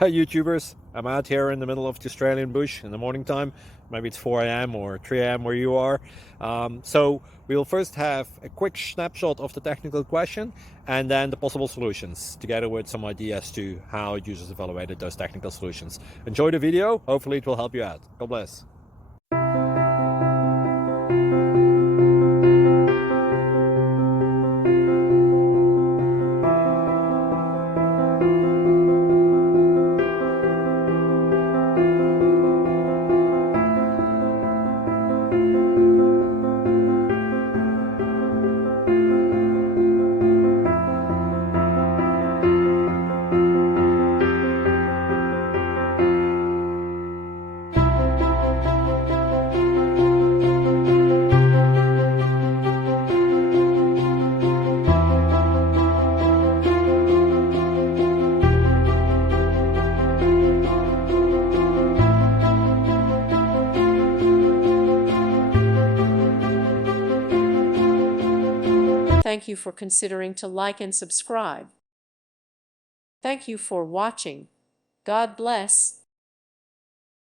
Hi YouTubers, I'm out here in the middle of the Australian bush in the morning time. Maybe it's 4 a.m. or 3 a.m. where you are. So we'll first have a quick snapshot of the technical question and then the possible solutions, together with some ideas to how users evaluated those technical solutions. Enjoy the video, hopefully it will help you out. God bless. Thank you for considering to like and subscribe. Thank you for watching. God bless.